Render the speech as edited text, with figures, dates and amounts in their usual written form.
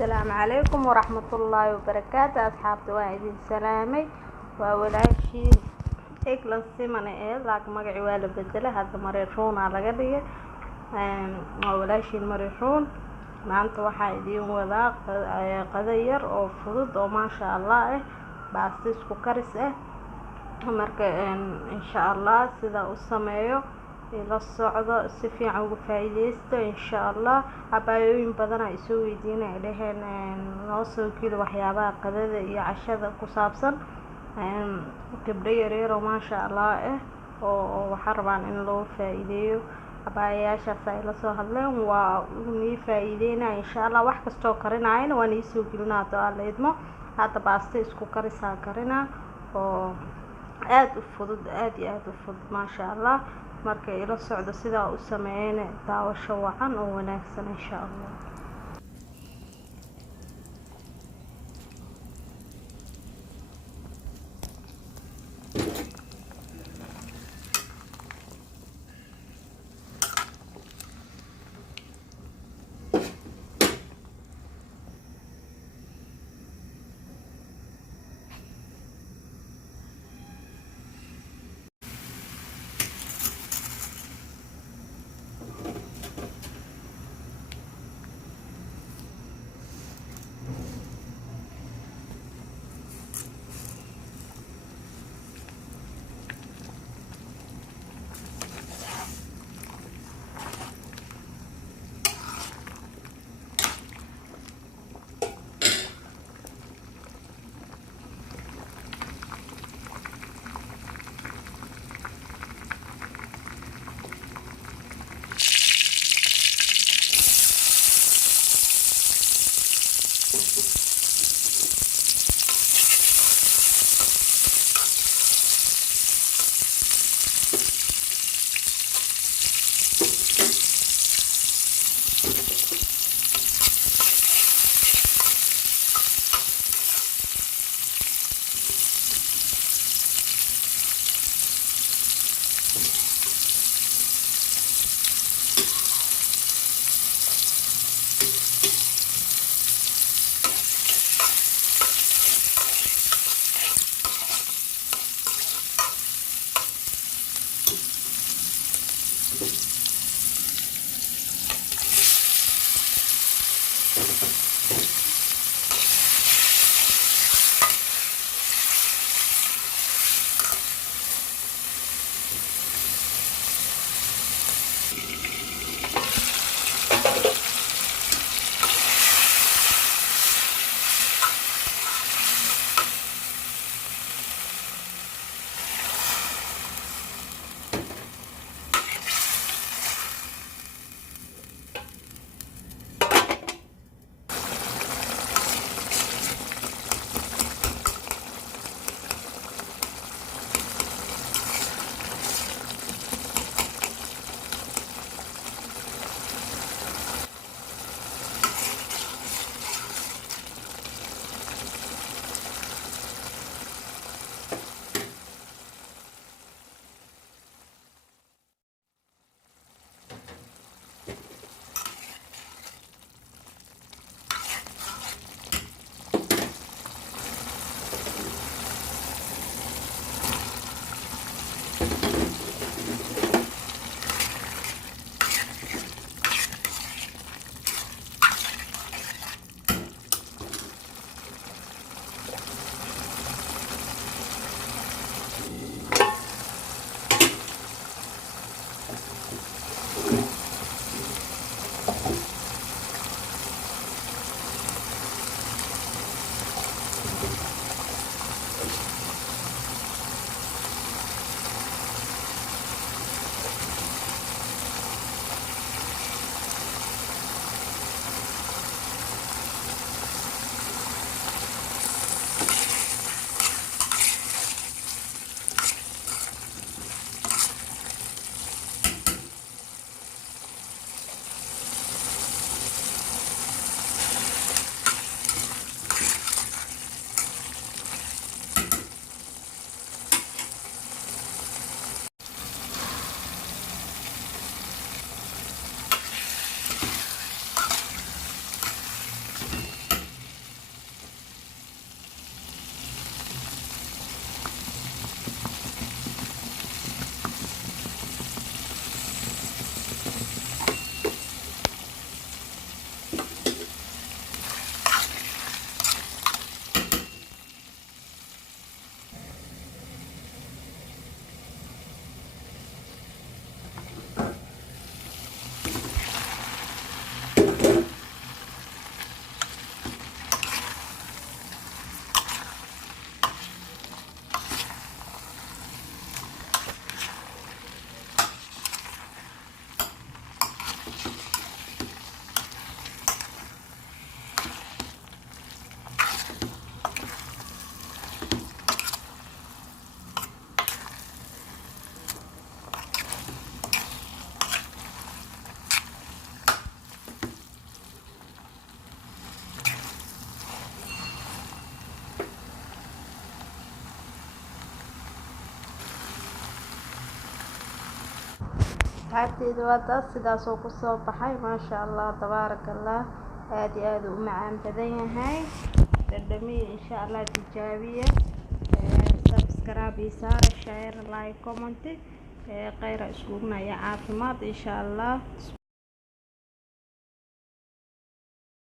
السلام عليكم ورحمة الله وبركاته. أصحابتي وايدين سلامي وولاشي إكلان سيمانة لكن مقعي والا بدله هذا مريحون على قدية وولاشي المريحون maanta waxaa idiin wadaa qadayar oo fudud oo maasha Allah baasta isku karis marka insha Allah sida u sameeyo ila socdo si fiican uga faa'iideysto insha Allah abaayooyin badan ay soo weydiinay dhaheen noo soo kii waxyaabaha qadada iyo cashada ku saabsan gabdho yaryar oo maasha Allah oo waxa rabaan in loo faa'iideeyo abaayashaas ay la soo hadleen waa ugu faa'iideynaa insha Allah wax kasto karinaayna waan isoo gelinaa do'aaleedmo hada baasta isku karisa karina oo aad u fudud maasha Allah marka ila socdo sida u sameeyeen daawasho wacan oo wanaagsan insha Allah. asxaabteyda waa taas sidaasoo kusoo baxay maasha allah tabaaraka allah aad iyo aad u macaan badan yahay dhadhamiya insha allah tijaabiya subscribe saar share like comment khayra iskuugna iyo caafimaad insha allah.